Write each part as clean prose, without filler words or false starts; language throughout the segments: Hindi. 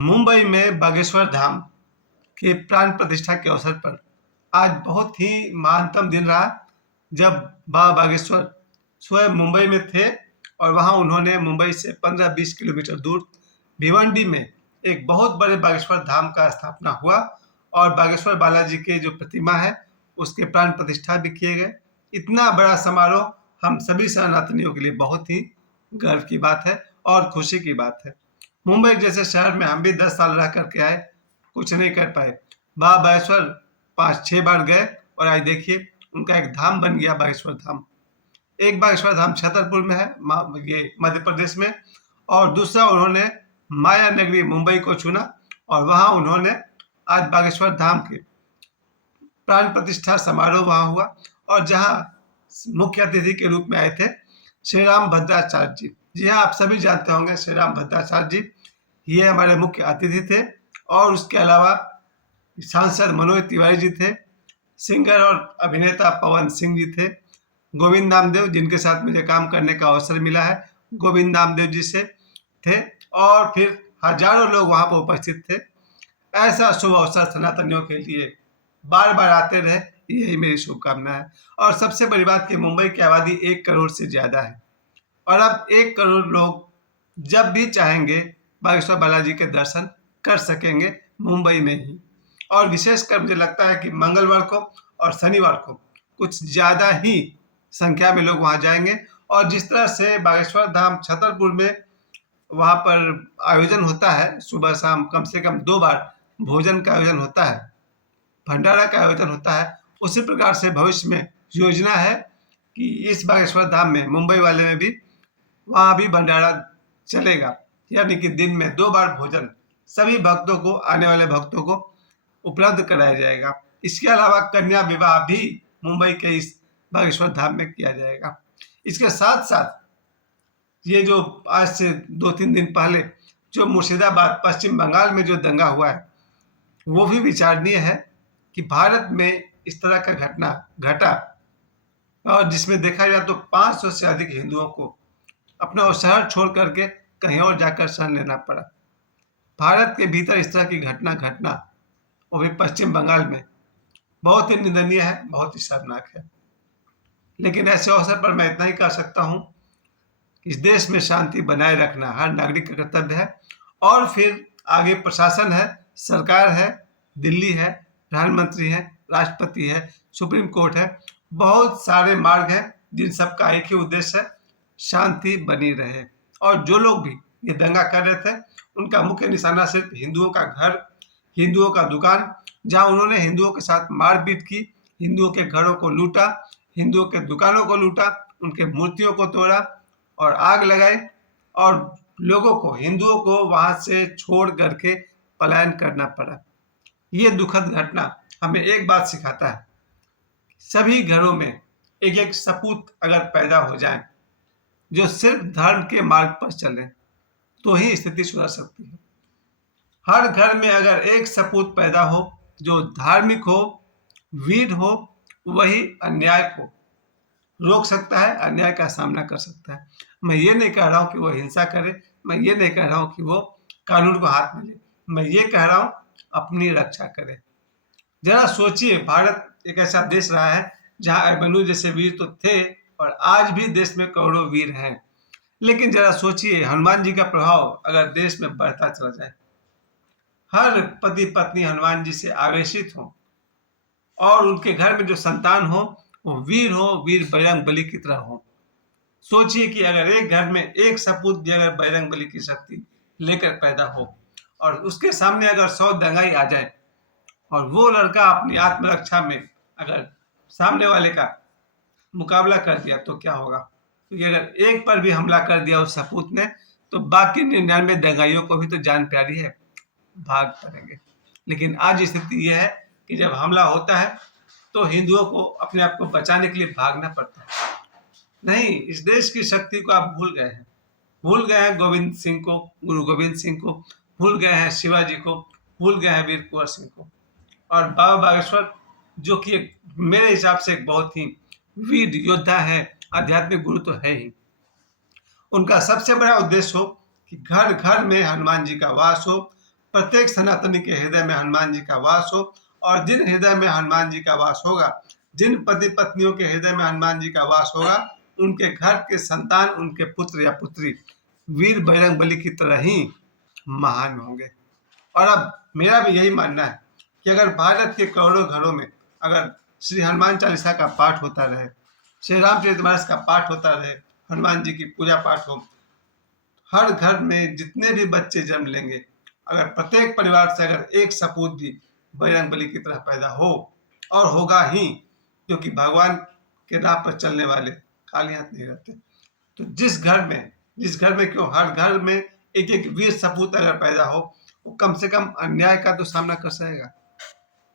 मुंबई में बागेश्वर धाम के प्राण प्रतिष्ठा के अवसर पर आज बहुत ही महानतम दिन रहा, जब बाबा बागेश्वर स्वयं मुंबई में थे और वहां उन्होंने मुंबई से 15-20 किलोमीटर दूर भिवंडी में एक बहुत बड़े बागेश्वर धाम का स्थापना हुआ और बागेश्वर बालाजी के जो प्रतिमा है उसके प्राण प्रतिष्ठा भी किए गए। इतना बड़ा समारोह हम सभी सनातनियों के लिए बहुत ही गर्व की बात है और खुशी की बात है। मुंबई जैसे शहर में हम भी 10 साल रह करके आए, कुछ नहीं कर पाए। बाबा बागेश्वर 5-6 बार गए और आज देखिए उनका एक धाम बन गया बागेश्वर धाम। एक बागेश्वर धाम छतरपुर में है, ये मध्य प्रदेश में, और दूसरा उन्होंने माया नगरी मुंबई को चुना और वहां उन्होंने आज बागेश्वर धाम के प्राण प्रतिष्ठा समारोह वहां हुआ और जहां मुख्य अतिथि के रूप में आए थे श्री राम भद्राचार्य जी। जी हाँ, आप सभी जानते होंगे श्री राम भद्राचार्य जी, ये हमारे मुख्य अतिथि थे। और उसके अलावा सांसद मनोज तिवारी जी थे, सिंगर और अभिनेता पवन सिंह जी थे, गोविंद नामदेव जिनके साथ मुझे काम करने का अवसर मिला है, गोविंद नामदेव जी से थे, और फिर हजारों लोग वहां पर उपस्थित थे। ऐसा शुभ अवसर सनातनियों के लिए बार बार आते रहे, यही मेरी शुभकामना है। और सबसे बड़ी बात कि मुंबई की आबादी 1 करोड़ से ज्यादा है और अब 1 करोड़ लोग जब भी चाहेंगे बागेश्वर बालाजी के दर्शन कर सकेंगे मुंबई में ही। और विशेषकर मुझे लगता है कि मंगलवार को और शनिवार को कुछ ज़्यादा ही संख्या में लोग वहां जाएंगे। और जिस तरह से बागेश्वर धाम छतरपुर में वहां पर आयोजन होता है, सुबह शाम कम से कम 2 बार भोजन का आयोजन होता है, भंडारा का आयोजन होता है, उसी प्रकार से भविष्य में योजना है कि इस बागेश्वर धाम में मुंबई वाले में भी वहां भी भंडारा चलेगा, यानी कि दिन में 2 बार भोजन सभी भक्तों को, आने वाले भक्तों को उपलब्ध कराया जाएगा। इसके अलावा कन्या विवाह भी मुंबई के इस बागेश्वर धाम में किया जाएगा। इसके साथ साथ ये जो आज से 2-3 दिन पहले जो मुर्शिदाबाद पश्चिम बंगाल में जो दंगा हुआ है, वो भी विचारणीय है कि भारत में इस तरह का घटना घटा और जिसमें देखा जाए तो 500 से अधिक हिंदुओं को अपना शहर छोड़ करके कहीं और जाकर शरण लेना पड़ा। भारत के भीतर इस तरह की घटना घटना, वो भी पश्चिम बंगाल में, बहुत ही निंदनीय है, बहुत ही शर्मनाक है। लेकिन ऐसे अवसर पर मैं इतना ही कह सकता हूँ कि इस देश में शांति बनाए रखना हर नागरिक का कर्तव्य है। और फिर आगे प्रशासन है, सरकार है, दिल्ली है, प्रधानमंत्री है, राष्ट्रपति है, सुप्रीम कोर्ट है, बहुत सारे मार्ग हैं जिन सबका एक ही उद्देश्य है, शांति बनी रहे। और जो लोग भी ये दंगा कर रहे थे उनका मुख्य निशाना सिर्फ हिंदुओं का घर, हिंदुओं का दुकान, जहां उन्होंने हिंदुओं के साथ मारपीट की, हिंदुओं के घरों को लूटा, हिंदुओं के दुकानों को लूटा, उनके मूर्तियों को तोड़ा और आग लगाई और लोगों को, हिंदुओं को वहां से छोड़ करके पलायन करना पड़ा। ये दुखद घटना हमें एक बात सिखाता है, सभी घरों में एक एक सपूत अगर पैदा हो जाए जो सिर्फ धर्म के मार्ग पर चले तो ही स्थिति सुधर सकती है। हर घर में अगर एक सपूत पैदा हो जो धार्मिक हो, वीर हो, वही अन्याय को रोक सकता है, अन्याय का सामना कर सकता है। मैं ये नहीं कह रहा हूं कि वो हिंसा करे, मैं ये नहीं कह रहा हूं कि वो कानून को हाथ में ले, मैं ये कह रहा हूं अपनी रक्षा करे। जरा सोचिए, भारत एक ऐसा देश रहा है जहां अभिमन्यु जैसे वीर तो थे और आज भी देश में करोड़ों वीर हैं। लेकिन जरा सोचिए, हनुमान जी का प्रभाव अगर देश में बढ़ता चला जाए, हर पति पत्नी हनुमान जी से आवेशित हो और उनके घर में जो संतान हो वो वीर हो, वीर बजरंग बली की तरह हो। सोचिए कि अगर एक घर में एक सपूत भी अगर बजरंग बली की शक्ति लेकर पैदा हो और उसके सामने अगर 100 दंगाई आ जाए और वो लड़का अपनी आत्मरक्षा में अगर सामने वाले का मुकाबला कर दिया तो क्या होगा? क्योंकि अगर एक पर भी हमला कर दिया उस सपूत ने तो बाकी 99 दंगाइयों को भी तो जान प्यारी है, भाग पड़ेंगे। लेकिन आज स्थिति यह है कि जब हमला होता है तो हिंदुओं को अपने आप को बचाने के लिए भागना पड़ता है। नहीं, इस देश की शक्ति को आप भूल गए हैं, भूल गए हैं गोविंद सिंह को, गुरु गोविंद सिंह को, भूल गए हैं शिवाजी को, भूल गए हैं वीर कुंवर सिंह को। और बाबा बागेश्वर जो कि मेरे हिसाब से एक बहुत ही वीर योद्धा है, आध्यात्मिक गुरु तो है ही, उनका सबसे बड़ा उद्देश्य हो कि घर घर में हनुमान जी का वास हो, प्रत्येक सनातनी के हृदय में हनुमान जी का वास हो, और जिन हृदय में हनुमान जी का वास होगा, जिन पति पत्नियों के हृदय में हनुमान जी का वास होगा, उनके घर के संतान, उनके पुत्र या पुत्री वीर बजरंगबली की तरह ही महान होंगे। और अब मेरा भी यही मानना है कि अगर भारत के करोड़ों घरों में अगर श्री हनुमान चालीसा का पाठ होता रहे, श्री रामचरितमानस का पाठ होता रहे, हनुमान जी की पूजा पाठ हो, हर घर में जितने भी बच्चे जन्म लेंगे, अगर प्रत्येक परिवार से अगर एक सपूत भी बजरंगबली की तरह पैदा हो, और होगा ही, क्योंकि भगवान के राह पर चलने वाले खाली हाथ नहीं रहते, तो जिस घर में क्यों, हर घर में एक एक वीर सपूत अगर पैदा हो, वो कम से कम अन्याय का तो सामना कर सकेगा।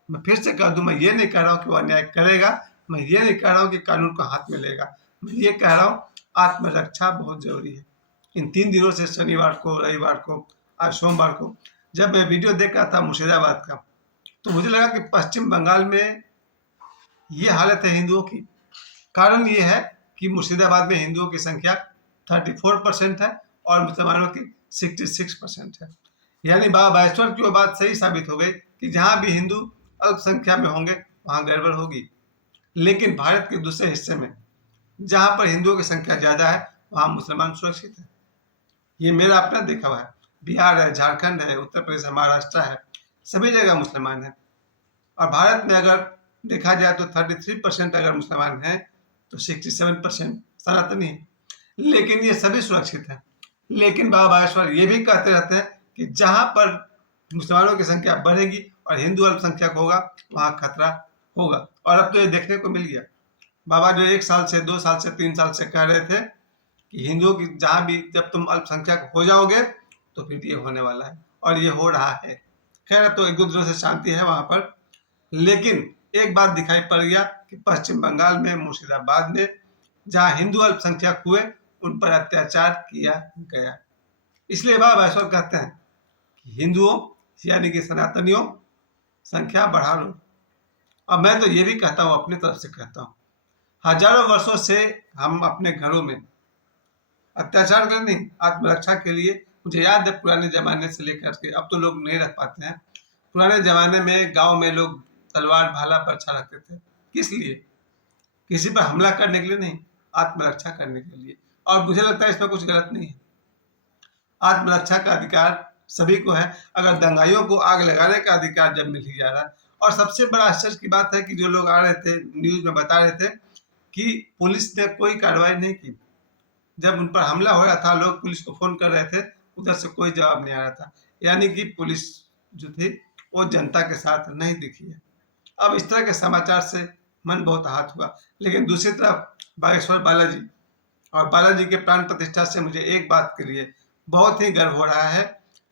मैं फिर से कह दूं, मैं ये नहीं कह रहा हूँ कि वो अन्याय करेगा, मैं ये नहीं कह रहा हूँ कि कानून को हाथ में लेगा, मैं ये कह रहा हूँ आत्मरक्षा बहुत जरूरी है। इन 3 दिनों से, शनिवार को, रविवार को, आज सोमवार को, जब मैं वीडियो देख रहा था मुर्शिदाबाद का, तो मुझे लगा कि पश्चिम बंगाल में ये हालत है हिंदुओं की। कारण ये है कि मुर्शिदाबाद में हिंदुओं की संख्या 34% है और मुसलमानों की 66% है। यानी बाबा बागेश्वर की वो बात सही साबित हो गई कि जहां भी हिंदू अल्पसंख्या में होंगे वहां गड़बड़ होगी। लेकिन भारत के दूसरे हिस्से में जहां पर हिंदुओं की संख्या ज्यादा है, वहां मुसलमान सुरक्षित है। ये मेरा अपना देखा हुआ है। बिहार है, झारखंड है, उत्तर प्रदेश है, महाराष्ट्र है, सभी जगह मुसलमान है। और भारत में अगर देखा जाए तो 33% अगर मुसलमान हैं, तो 67% सनातनी है। लेकिन ये सभी सुरक्षित है। लेकिन बाबा बागेश्वर ये भी कहते रहते हैं कि जहां पर मुसलमानों की संख्या बढ़ेगी और हिंदू अल्पसंख्यक होगा, वहां खतरा होगा। और अब तो ये देखने को मिल गया। बाबा जो 1 साल से, 2 साल से, 3 साल से कह रहे थे कि हिंदुओं की जहां भी, जब तुम अल्पसंख्यक हो जाओगे तो फिर ये होने वाला है, और ये हो रहा है। खैर, अब तो एक दो दिनों से शांति है वहां पर। लेकिन एक बात दिखाई पड़ गया कि पश्चिम बंगाल में, मुर्शिदाबाद में, जहां हिंदू अल्पसंख्यक हुए, उन पर अत्याचार किया गया। इसलिए बाबा बागेश्वर कहते हैं कि हिंदुओं यानी कि सनातनियों संख्या बढ़ा लो। अब मैं तो ये भी कहता हूँ, अपनी तरफ से कहता हूँ, हजारों वर्षों से हम अपने घरों में अत्याचार कर नहीं, आत्मरक्षा के लिए, मुझे याद है पुराने जमाने से लेकर के, अब तो लोग नहीं रख पाते हैं। पुराने जमाने में गांव में लोग तलवार भाला बर्छा रखते थे। किस लिए? किसी पर हमला करने के लिए नहीं, आत्मरक्षा करने के लिए। और मुझे लगता है इसमें कुछ गलत नहीं है। आत्मरक्षा का अधिकार सभी को है। अगर दंगाइयों को आग लगाने का अधिकार जब मिल ही जा रहा है, और सबसे बड़ा आश्चर्य की बात है कि जो लोग आ रहे थे न्यूज में बता रहे थे कि पुलिस ने कोई कार्रवाई नहीं की। जब उन पर हमला हो रहा था, लोग पुलिस को फोन कर रहे थे, उधर से कोई जवाब नहीं आ रहा था। यानी कि पुलिस जो थी वो जनता के साथ नहीं दिखी है। अब इस तरह के समाचार से मन बहुत आहत हुआ। लेकिन दूसरी तरफ बागेश्वर बालाजी और बालाजी के प्राण प्रतिष्ठा से मुझे एक बात के लिए बहुत ही गर्व हो रहा है।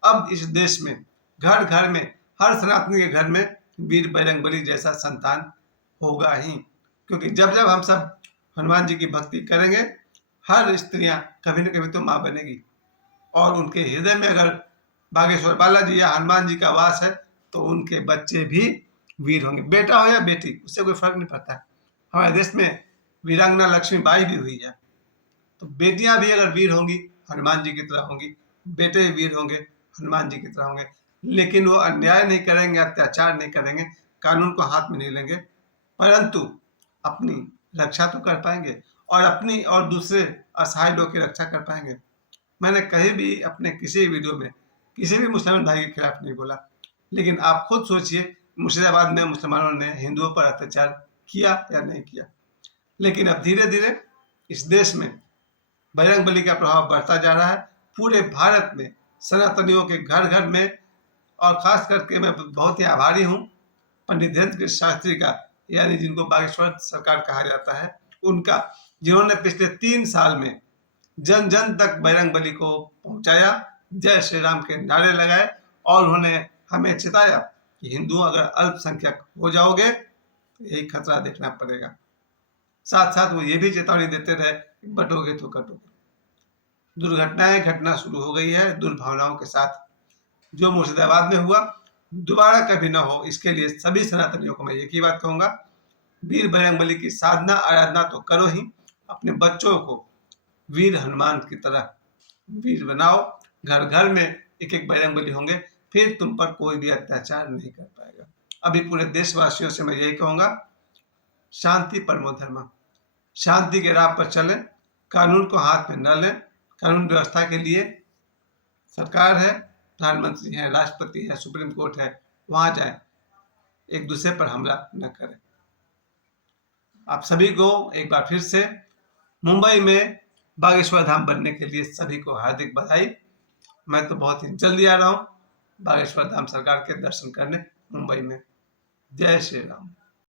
अब इस देश में घर घर में, हर सनातनी के घर में वीर बजरंगबली जैसा संतान होगा ही। क्योंकि जब जब हम सब हनुमान जी की भक्ति करेंगे, हर स्त्रियां कभी न कभी तो माँ बनेगी। और उनके हृदय में अगर बागेश्वर बालाजी या हनुमान जी का वास है, तो उनके बच्चे भी वीर होंगे। बेटा हो या बेटी, उससे कोई फर्क नहीं पड़ता है। हमारे देश में वीरांगना लक्ष्मीबाई भी हुई है। तो बेटियां भी अगर वीर होंगी, हनुमान जी की तरह होंगी, बेटे वीर होंगे, हनुमान जी की तरह होंगे। लेकिन वो अन्याय नहीं करेंगे, अत्याचार नहीं करेंगे, कानून को हाथ में नहीं लेंगे, परंतु अपनी रक्षा तो कर पाएंगे, और अपनी और दूसरे असहाय लोग की रक्षा कर पाएंगे। मैंने कहीं भी अपने किसी वीडियो में किसी भी मुसलमान भाई के खिलाफ नहीं बोला। लेकिन आप खुद सोचिए, मुर्शिदाबाद में मुसलमानों ने हिंदुओं पर अत्याचार किया या नहीं किया। लेकिन अब धीरे धीरे इस देश में बजरंगबली का प्रभाव बढ़ता जा रहा है। पूरे भारत में सनातनियों के घर घर में, और खास करके मैं बहुत ही आभारी हूँ पंडित धीरेन्द्र कृष्ण शास्त्री का, यानी जिनको बागेश्वर सरकार कहा जाता है, उनका, जिन्होंने पिछले 3 साल में जन जन तक बजरंगबली को पहुंचाया, जय श्री राम के नारे लगाए, और उन्होंने हमें चिताया कि हिंदू अगर अल्पसंख्यक हो जाओगे तो यही खतरा देखना पड़ेगा। साथ साथ वो ये भी चेतावनी देते रहे कि बटोगे तो कटोगे। दुर्घटनाएं घटना शुरू हो गई है दुर्भावनाओं के साथ। जो मुर्शिदाबाद में हुआ दोबारा कभी ना हो, इसके लिए सभी सनातनियों को मैं एक ही बात कहूंगा, वीर बजरंगबली की साधना आराधना तो करो ही, अपने बच्चों को वीर हनुमान की तरह वीर बनाओ। घर घर में एक एक बजरंगबली होंगे, फिर तुम पर कोई भी अत्याचार नहीं कर पाएगा। अभी पूरे देशवासियों से मैं यही कहूँगा, शांति परमो धर्मः। शांति के राह पर चलें, कानून को हाथ में न लें। कानून व्यवस्था के लिए सरकार है, प्रधानमंत्री है, राष्ट्रपति है, सुप्रीम कोर्ट है, वहां जाएं। एक दूसरे पर हमला न करें। आप सभी को एक बार फिर से मुंबई में बागेश्वर धाम बनने के लिए सभी को हार्दिक बधाई। मैं तो बहुत ही जल्दी आ रहा हूँ बागेश्वर धाम सरकार के दर्शन करने मुंबई में। जय श्री राम।